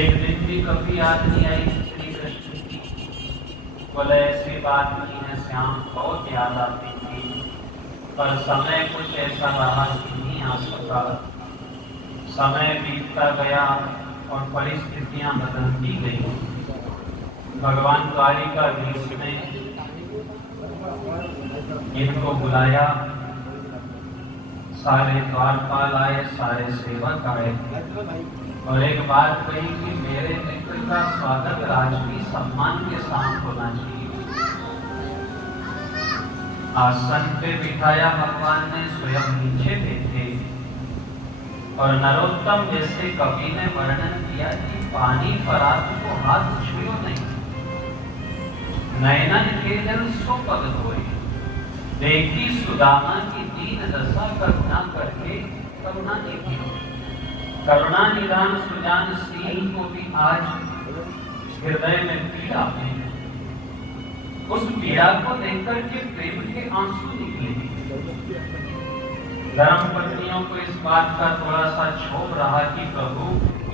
एक दिन भी कभी याद नहीं आई श्री कृष्ण की। बोले ऐसी बात नहीं है श्याम, बहुत याद आती थी, पर समय कुछ ऐसा रहा कि नहीं आ सका। समय बीतता गया और परिस्थितियां बदलती गई। भगवान द्वारिकाधीश ने इनको बुलाया, सारे द्वारपाल आए, सारे सेवक आए और एक बात कही कि मेरे मित्र का स्वागत राजकीय सम्मान के साथ होना चाहिए। आसन पे बिठाया भगवान ने, स्वयं नीचे बैठे और नरोत्तम जैसे कवि ने वर्णन किया कि पानी परात को हाथ छुओ नहीं, नयनन के जल सो पद धोए, देखी सुदामा की दीन दशा करुणा करके करुणा की। करुणा निदान सुजान सील को भी आज हृदय में पीड़ा है। उस पीड़ा को देखकर के प्रेम के आंसू निकले। धर्म पत्नियों को इस बात का थोड़ा सा क्षोभ रहा कि प्रभु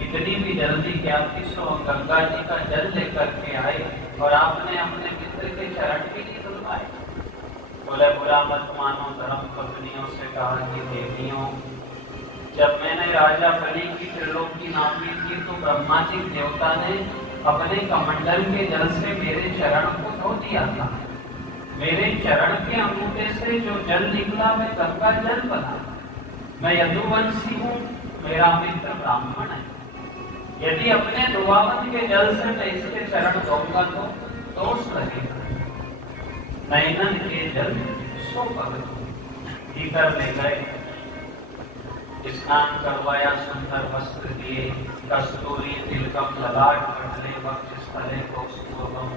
इतनी भी जल्दी क्या किसो गंगा जी का जल लेकर के आए और आपने अपने मित्र के चरण भी नहीं धुलवाए। बोले बुरा मत मानो। धर्म पत्नियों से कहा कि देवियों, जब मैंने राजा बलि की त्रिलोकी नापी थी तो ब्रह्मादिक देवता ने अपने कमंडल के जल से मेरे चरण को धो दिया था। मेरे चरण के अंगूठे से जो जल निकला वह गंगा जल बना। मैं यदुवंशी हूँ, मेरा मित्र ब्राह्मण है। यदि अपने दुआवत के जल से मैं इसके चरण धोऊंगा तो दोष लगेगा। नयनन के जल सो पद भीतर ले गए, स्नान करवाया, सुंदर वस्त्र दिए, कस्तूरी तिलकम ललाट कटले वक्ष स्थले कौस्तुभम।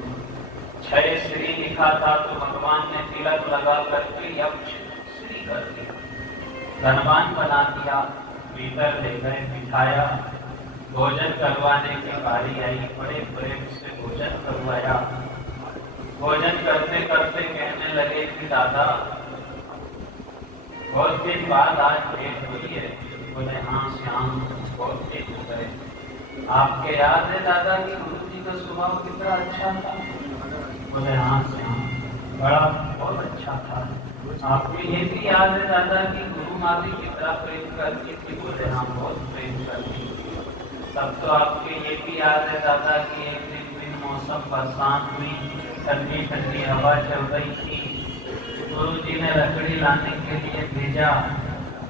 6 श्री लिखा था तो भगवान ने तिलक लगा करके यक्ष श्री कर दिया, धनवान बना दिया। भीतर ले गए, बिठाया, भोजन करवाने की बारी आई। बड़े प्रेम से भोजन करवाया। भोजन करते करते कहने लगे कि दादा बहुत दिन बाद आज भेंट हुई है। बोले हाँ श्याम, बहुत दिन हो गए। आपके याद है दादा कि गुरु जी का स्वभाव कितना अच्छा था? बोले हाँ श्याम, बड़ा बहुत अच्छा था। आपको ये भी याद है दादा कि गुरु माँ भी कितना प्रेम करती थी? बोले हाँ, बहुत प्रेम करती थी। तब तो आपके ये भी याद है दादा कि एक दिन मौसम बरसात हुई, ठंडी ठंडी हवा चल रही थी। गुरु जी ने लकड़ी लाने के लिए भेजा।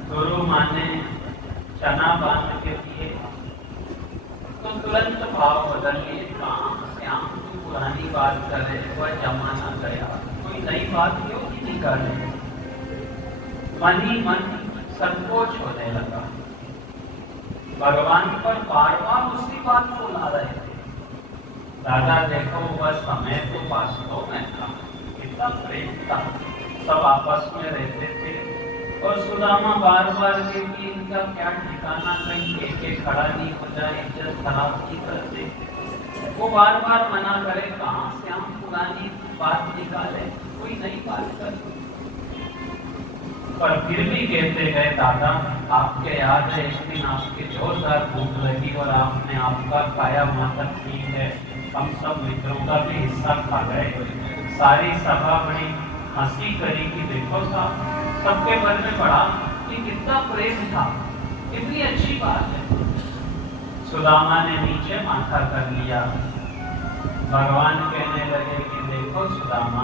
गुरु माँ ने चना बांध के दिए तो तुरंत भाव बदल लिए। कहाँ श्याम तू पुरानी बात करे, वह जमाना गया, कोई नई बात क्यों नहीं निकाले? मन ही मन संकोच होने लगा। भगवान पर बार बार उसी बात को ला रहे थे। दादा देखो, वह समय तो वास्तव में था, कितना प्रेम था, सब आपस में रहते थे। और सुदामा बार बार कि इनका क्या ठिकाना, कहीं लेके खड़ा नहीं हो जाए, इज्जत खराब नहीं करते। वो बार बार मना करे, कहाँ से हम पुरानी बात निकाले, कोई नई बात कर। पर फिर भी कहते गए दादा आपके याद है एक दिन आपकी जोरदार भूख लगी और आपने आपका खाया मातक ठीक है, हम सब मित्रों का भी हिस्सा खा गए। सारी सभा बड़ी हंसी करी कि देखो साहब, सबके मन में पड़ा कि कितना प्रेम था, कितनी अच्छी बात है। सुदामा ने नीचे माथा कर लिया। भगवान कहने लगे कि देखो सुदामा,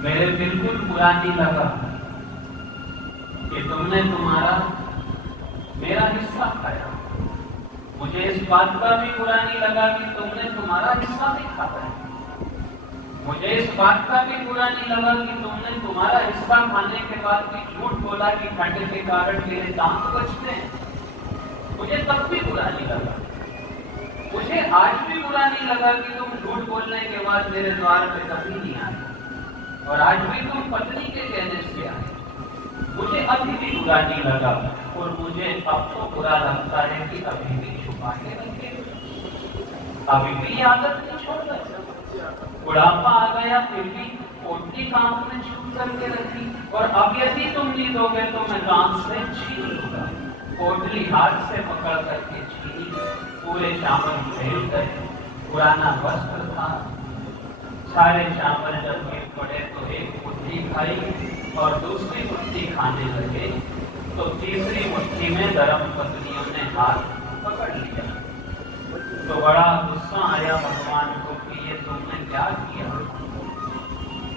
मेरे बिल्कुल बुरा नहीं लगा कि तुमने मेरा हिस्सा खाया। मुझे इस बात का भी बुरा नहीं लगा कि तुमने तुम्हारा हिस्सा नहीं खाया। मुझे इस बात का भी बुरा नहीं लगा कि तुमने तुम्हारा हिस्सा खाने के बाद भी झूठ बोला कि ठंड के कारण मेरे दांत बचते हैं। मुझे तब भी बुरा नहीं लगा। मुझे आज भी बुरा नहीं लगा कि तुम झूठ बोलने के बाद मेरे द्वार पे कभी नहीं आए और आज भी तुम पत्नी के कहने से आए। मुझे अभी भी बुरा नहीं लगा और मुझे अब तो बुरा लगता है कि अभी भी छुपा के रखे, अभी भी आदत नहीं छोड़ रहे। बुढ़ापा आ गया फिर भी पोटली कांच में छुप करके रखी, और अब यदि तुम नहीं दोगे तो मैं कांच से छीन लूंगा। पोटली हाथ से पकड़ करके छीनी पूरे चावल फैल गए, पुराना वस्त्र था। सारे चावल जब गिर पड़े तो एक मुट्ठी खाई और दूसरी मुट्ठी खाने लगे, तो तीसरी मुट्ठी में धर्म पत्नियों ने हाथ पकड़ लिया। तो बड़ा गुस्सा आया भगवान को कि ये तुमने क्या किया।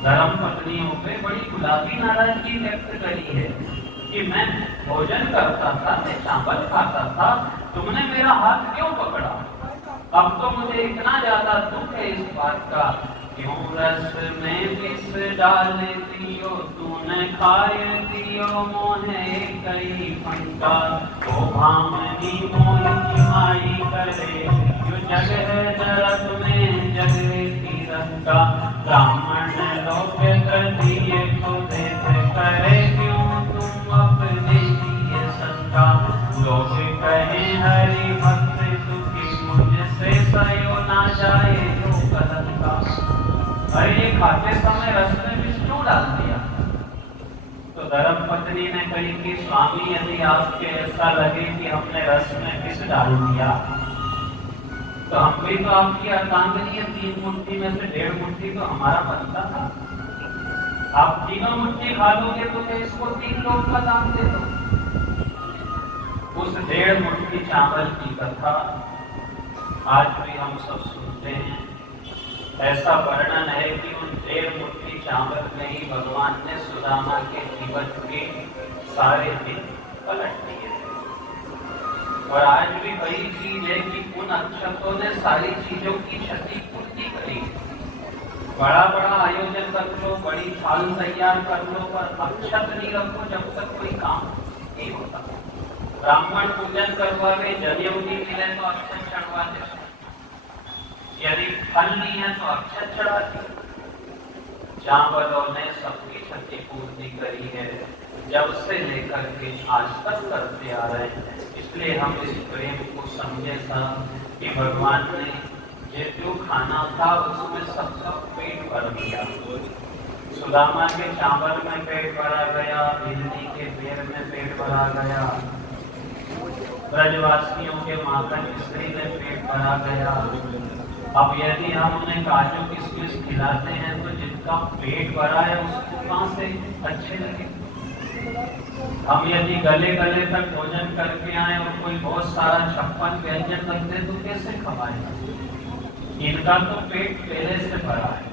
धर्म पत्नियों पे बड़ी गुलाबी नाराजगी व्यक्त करी है कि मैं भोजन करता था, मैं चावल खाता था, तुमने मेरा हाथ क्यों पकड़ा। अब तो मुझे इतना ज्यादा दुख है इस बात का, क्यों रस में विष डाल दियो, तूने खाए दियो मोहे कई फंका। ओ भामनी मोही माई करे, यो जग है जरत में जगवे की रंका। ब्राह्मण लोग कर दिए को देख करे, क्यों तुम अपने दिए शंका। लोग कहे हरि भक्त सुखी, मुझसे सयो ना जाए जो कदम का। अरे ये खाते समय रस में विष क्यों डाल दिया। तो धर्म पत्नी ने कही कि स्वामी यदि आपके ऐसा लगे कि हमने रस में विष डाल दिया, तो हम भी तो आपकी अर्धांगिनी है, 3 मुट्ठी में से 1.5 मुट्ठी तो हमारा बनता था। आप तीनों मुट्ठी खा लोगे तो मैं इसको 3 लोग का दाम दे दो। उस 1.5 मुट्ठी चावल की कथा आज भी हम सब सुनते हैं। ऐसा वर्णन है कि उन 1.5 मुट्ठी चावल में ही भगवान ने सुदामा के जीवन के सारे दिन पलट दिए थे। और आज भी वही चीज है कि उन अक्षतों ने सारी चीजों की क्षतिपूर्ति करी। बड़ा बड़ा आयोजन कर लो, बड़ी थाल तैयार कर लो, पर अक्षत नहीं रखो जब तक कोई काम नहीं होता। ब्राह्मण पूजन करवावे, जनेऊ नहीं मिले तो अक्षत चढ़वाते, यदि फल नहीं है तो अक्षत चढ़ाते। जांबलों ने सबकी क्षतिपूर्ति करी है, जब से लेकर के आज तक करते आ रहे हैं। इसलिए हम इस प्रेम को समझे था कि भगवान ने जो खाना था उसमें सबका पेट भर दिया। सुदामा के चावल में पेट भरा गया, बिजली के पेड़ में पेट भरा गया, ब्रजवासियों के माखन मिश्री में पेट भरा गया। अब यदि हम उन्हें काजू किशमिश खिलाते हैं तो जिनका पेट भरा है उसको कहां से अच्छे लगे। हम यदि गले गले तक भोजन करके आए और कोई बहुत सारा 56 व्यंजन रख दे तो कैसे खवाएगा। इनका तो पेट पहले से भरा है।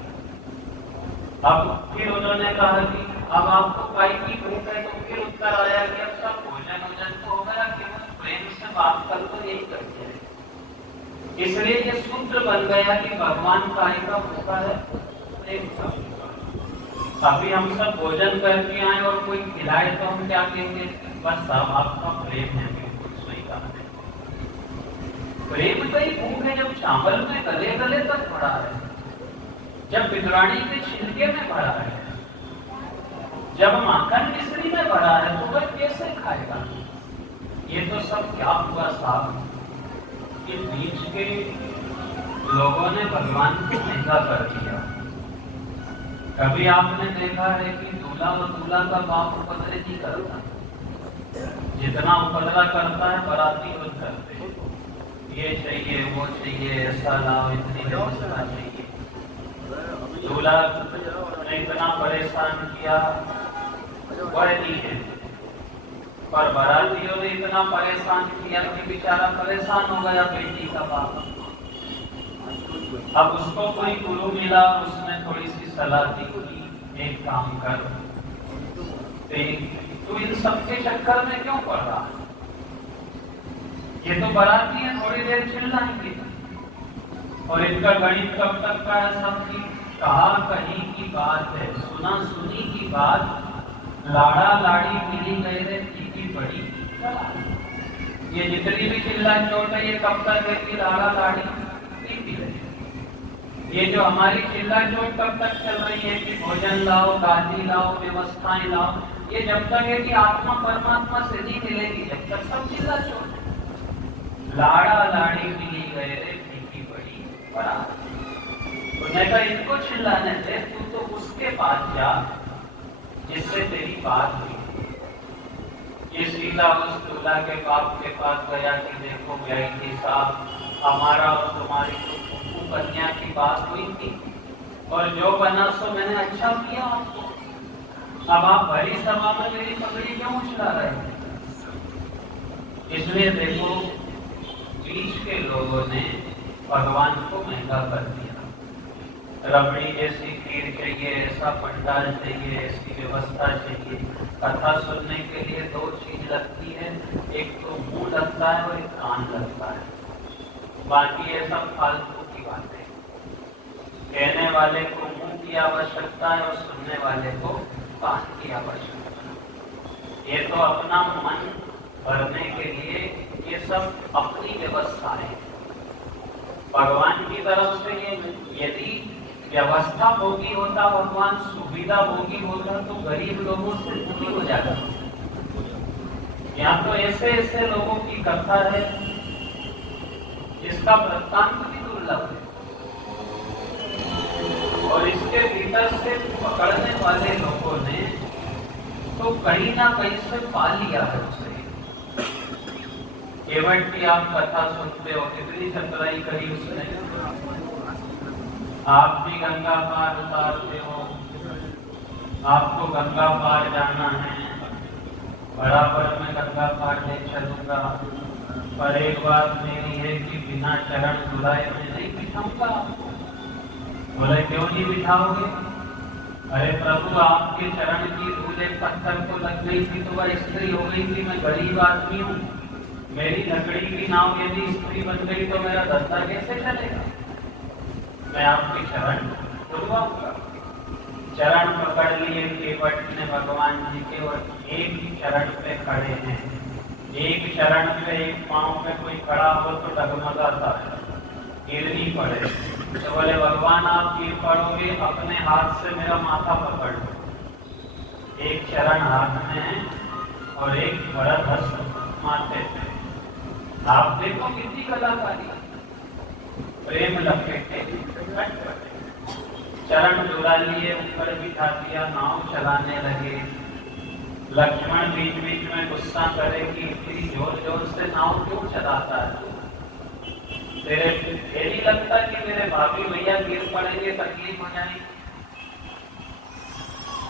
अब फिर उन्होंने कहा कि अब आपको पाई की भूख है, तो फिर उत्तर आया कि अब सब भोजन वोजन तो हो गया, केवल प्रेम से बात कर तो यही करते हैं। इसलिए ये सूत्र बन गया कि भगवान काय का भूखा है, प्रेम का भूखा। अभी हम सब भोजन करके आए और कोई खिलाए तो हम क्या कहेंगे, बस सब आपका प्रेम है, बिल्कुल सही कहा है। प्रेम का ही भूख है जब चावल में गले गले तक भरा है, जब बिदरानी के छिलके में भरा है, जब माखन मिश्री में भरा है, तो वह कैसे खाएगा। ये तो सब क्या हुआ साहब कि बीच के लोगों ने भगवान को महंगा कर दिया। कभी आपने देखा है कि दूल्हा व दूल्हा का बाप उपद्रव नहीं करता, जितना उपद्रव करता है बाराती लोग करते, ये चाहिए वो चाहिए, ऐसा लाओ, इतनी व्यवस्था चाहिए। दूल्हा ने इतना परेशान किया वह नहीं है, पर बारातियों ने इतना परेशान किया कि बेचारा परेशान हो गया बेटी का बाप। अब उसको कोई गुरु मिला, उसने थोड़ी सी सलाह दी कि एक काम कर, तू इन सबके चक्कर में क्यों पड़ रहा है। ये तो बाराती है, थोड़ी देर चिल्लाएंगे और इनका गणित कब तक का है सब की कहा कहीं की बात है, सुना सुनी की बात, लाड़ा लाड़ी मिली गए रे फीकी बड़ी। ये जितनी भी चिल्ला चोट है ये कब तक है कि लाड़ा लाड़ी फीकी रहे। ये जो हमारी चिल्ला चोट कब तक चल रही है कि भोजन लाओ, गादी लाओ, व्यवस्थाएं लाओ, ये जब तक है कि आत्मा परमात्मा से नहीं मिलेगी, जब तक सब चिल्ला चोट है। लाड़ा लाड़ी मिली गए रे फीकी बड़ी बड़ा। उन्हें कहा इनको चिल्लाने से तू तो उसके पास जा जिससे तेरी बात हुई। ये सीधा उस दूल्हा के बाप के पास गया कि देखो जी साहब, हमारा और तुम्हारी तो कन्या की बात हुई थी और जो बना सो मैंने अच्छा किया आपको। अब आप भरी सभा में मेरी पगड़ी क्यों उछला रहे हैं? इसलिए देखो, बीच के लोगों ने भगवान को महंगा कर दिया। रबड़ी जैसी खीर चाहिए, ऐसा पंडाल चाहिए, ऐसी व्यवस्था चाहिए। कथा सुनने के लिए दो चीज लगती है, एक तो मुंह लगता है और एक कान लगता है। बाकी ये सब फालतू की बातें। कहने वाले को मुंह की आवश्यकता है और सुनने वाले को कान की आवश्यकता है। ये तो अपना मन भरने के लिए ये सब अपनी व्यवस्था है। भगवान की तरफ से ये यदि व्यवस्था भोगी होता, भगवान सुविधा भोगी होता तो गरीब लोगों से दुखी हो जाता। यहाँ तो ऐसे ऐसे लोगों की कथा है जिसका वृत्तांत भी दुर्लभ है और इसके भीतर से पकड़ने वाले लोगों ने तो कहीं ना कहीं से पा लिया है उसे। केवट की आप कथा सुनते हो, कितनी चतुराई करी उसने। आप भी गंगा पार उतारते हो, आपको गंगा पार जाना है, बराबर में गंगा पार ले चलूंगा, पर एक बात मेरी है कि बिना चरण धुलाए मैं नहीं बिठाऊंगा। बोले क्यों नहीं बिठाओगे? अरे प्रभु, आपके चरण की धूल एक पत्थर को लग गई थी तो वह स्त्री हो गई थी। मैं गरीब आदमी हूँ, मेरी लकड़ी की नाव यदि स्त्री बन गई तो मेरा धंधा कैसे चलेगा? मैं आपके चरण धुलवाऊंगा। चरण पकड़ लिए केवट ने भगवान जी के और एक ही चरण पे खड़े हैं। एक चरण पे एक पांव पे कोई खड़ा हो तो डगमगाता है, गिर नहीं पड़े। तो बोले भगवान, आप गिर पड़ोगे, अपने हाथ से मेरा माथा पकड़ लो। एक चरण हाथ में है और एक भरत हस्त माथे पे। आप देखो कितनी कलाकारी, प्रेम लपेटे, चरण झुला लिए, ऊपर बिठा दिया, नाव चलाने लगे। लक्ष्मण बीच बीच में गुस्सा करे कि इतनी जोर जोर से नाव क्यों चलाता है? तेरे यही लगता कि मेरे भाभी भैया गिर पड़ेंगे, तकलीफ हो जाएगी।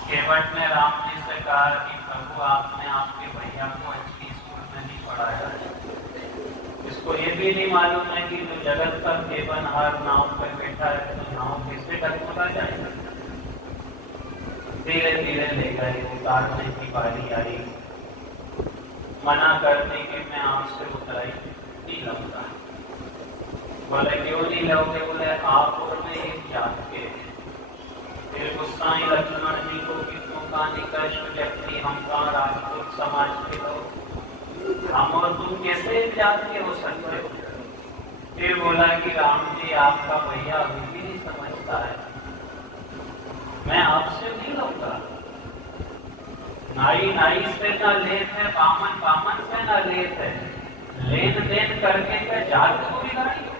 केवट ने राम जी से कहा कि प्रभु, आपने आपके भैया को अच्छी स्कूल में नहीं पढ़ाया, इसको ये भी नहीं मालूम है कि जो जगत का देवनहार नाव पर बैठा है तो नाव कैसे डगमगा जाएगा। धीरे धीरे ले गए, उतारने की बारी आई। मना करने के मैं आपसे उतराई नहीं लूंगा। बोले क्यों नहीं लोगे? बोले आप और मैं एक जात के। फिर गुस्साई लक्ष्मण जी को कि तुम का निकर्ष व्यक्ति, हम का राजपूत समाज के लोग, हम और तुम कैसे एक जात के हो सकते हो? फिर बोला कि राम जी, आपका भैया अभी भी नहीं समझता है, मैं आपसे नहीं लूंगा। नाई नाई से ना लेत है, बामन बामन से ना लेत है। लेन देन करके क्या जात को बिगाड़ी?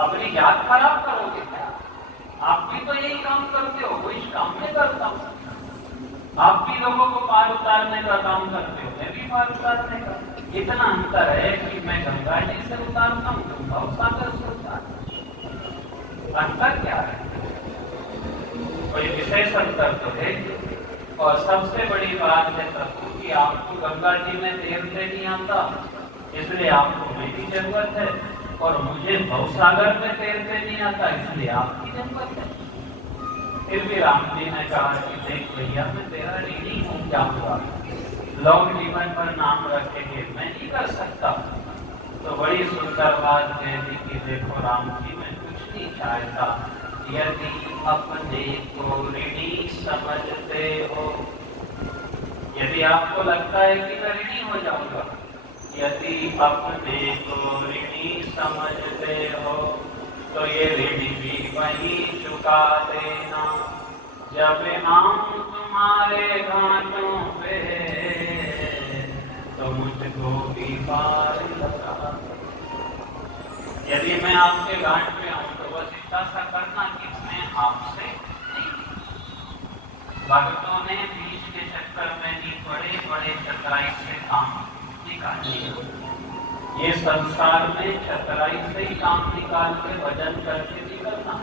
अपनी जात खराब करोगे क्या? आप भी तो यही काम करते हो, कोई काम नहीं करता हूं। आप भी लोगों को पार उतारने का काम करते हो, मैं भी पार उतारने का। इतना अंतर है कि मैं गंगा जी से उतारता हूँ, तुम भवसागर से उतारते। अंतर क्या है? कोई विशेष अंतर तो है। और सबसे बड़ी बात है प्रभु कि आपको गंगा जी में तैरने नहीं आता, इसलिए आपको मेरी जरूरत है, और मुझे भवसागर में तैरने नहीं आता, इसलिए आपकी जरूरत है। फिर भी राम जी ने कहा कि देख भैया, मैं तेरा ऋणी हूँ, क्या हुआ? लोग जीवन पर नाम रखेंगे, मैं नहीं कर सकता। तो बड़ी सुंदर बात कह दी कि देखो राम जी, मैं कुछ नहीं चाहता, यदि अपने को ऋणी समझते हो, यदि आपको लगता है कि मैं ऋणी हो जाऊंगा, यदि अपने को ऋणी समझते हो तो ये ऋण भी वही चुका देना जब आऊं तुम्हारे घाटों पे, तो मुझको भी पार लगा। यदि मैं आपके घाट पे आऊं तो बस इतना सा करना कि मैं आपसे नहीं। भक्तों ने बीच के चक्कर चक्कर में भी बड़े बड़े चतुराई से काम निकालिए। ये संसार में चतुराई से ही काम निकाल के वजन करके निकलना।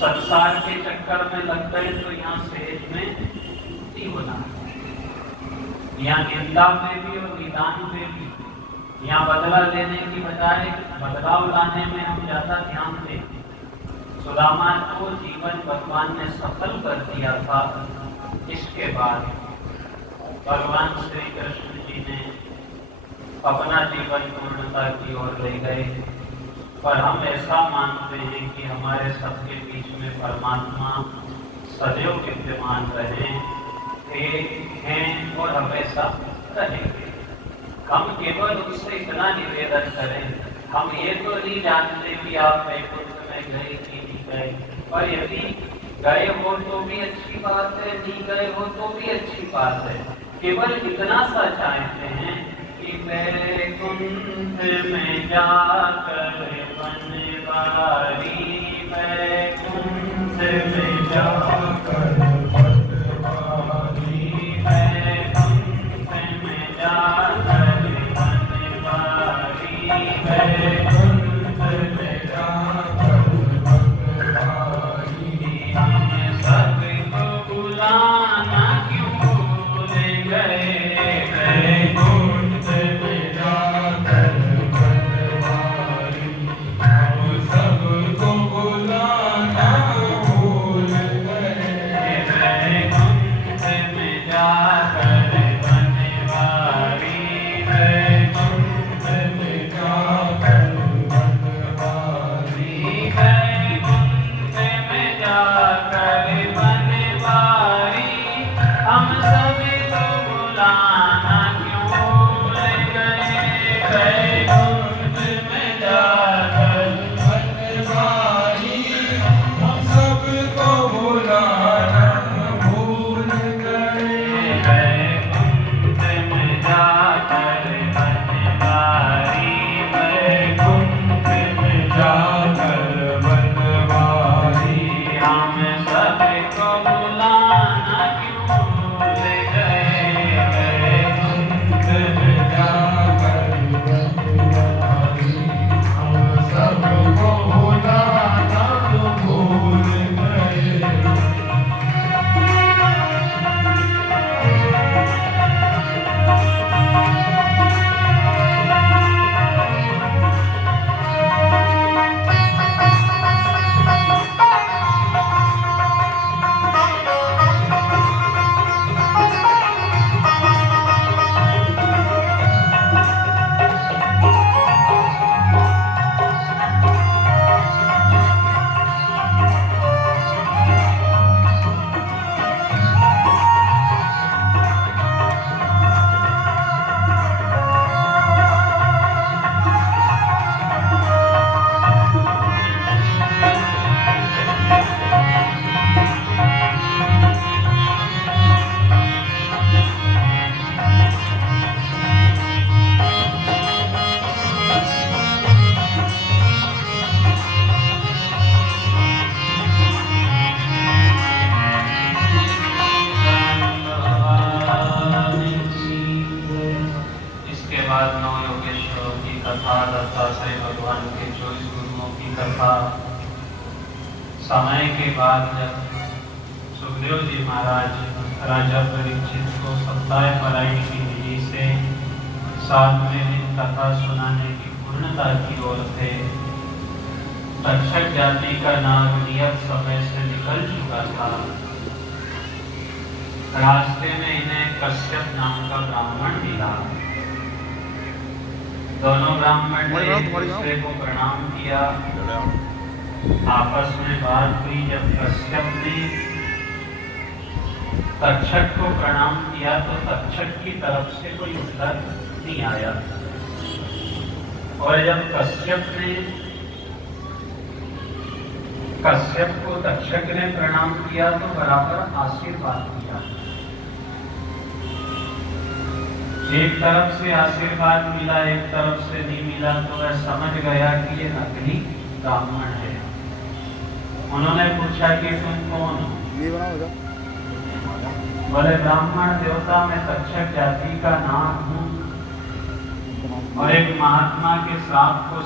संसार के चक्कर में लग गए तो यहाँ सेज में नहीं होना। यहाँ निंदा में भी और निदान में भी, यहाँ बदला लेने की बजाय बदलाव लाने में हम ज्यादा ध्यान दें। सुदामा को जीवन भगवान ने सफल कर दिया था। इसके बाद भगवान श्री कृष्ण जी ने अपना जीवन पूर्णता की ओर ले गए। पर हम ऐसा मानते हैं कि हमारे सबके बीच में परमात्मा सदैव विद्यमान रहे, हैं और हमेशा रहेंगे। हम केवल उनसे इतना निवेदन करें, हम ये तो नहीं जानते कि आप वैकुंठ में गए कि नहीं गए, पर यदि गए हो तो भी अच्छी बात है, नहीं गए हो तो भी अच्छी बात है। केवल इतना सा चाहते हैं कि वैकुंठ में जाकर बनवारी, वैकुंठ में जाकर बनवारी, वैकुंठ में जाकर बनवारी, वैकुंठ में जाकर बनवारी। हम सबको बुलाना क्यों भूल गए, वैकुंठ में जाकर बनवारी। हम सबको बुलाना भूल गए, वैकुंठ में जाकर बनवारी, वैकुंठ में जाकर बनवारी, वैकुंठ में जाकर बनवारी। हम सबको बुलाना क्यों भूल गए, वैकुंठ में जाकर बनवारी। हम सबको बुलाना भूल गए, वैकुंठ में जाकर बनवारी, वैकुंठ में जाकर बनवारी। हम सबको बुलाना क्यों भूल गए, वैकुंठ में जाकर बनवारी। हम सबको बुलाना भूल गए। इसके बाद नौ योगेश्वरों की कथा, दत्तात्रेय भगवान के 24 गुरुओं की कथा। समय के बाद जब सुखदेव जी महाराज राजा परीक्षित को सप्ताह परायण की विधि से 7वें दिन कथा सुनाने की पूर्णता की ओर थे, तक्षक जाति का नाग नियत समय से निकल चुका था। रास्ते में इन्हें कश्यप नाम का ब्राह्मण मिला। दोनों ब्राह्मण ने एक दूसरे को प्रणाम किया, आपस में बात हुई। जब कश्यप ने तक्षक को प्रणाम किया तो तक्षक की तरफ से कोई उत्तर नहीं आया, और जब कश्यप को तक्षक ने प्रणाम किया तो बराबर आशीर्वाद किया। एक तरफ से आशीर्वाद मिला, एक तरफ से नहीं मिला, तो वह समझ गया कि ये नकली ब्राह्मण है। उन्होंने पूछा कि तुम कौन हो? बोले ब्राह्मण देवता में तक्षक जाति का नाम हूँ और एक महात्मा के श्राप को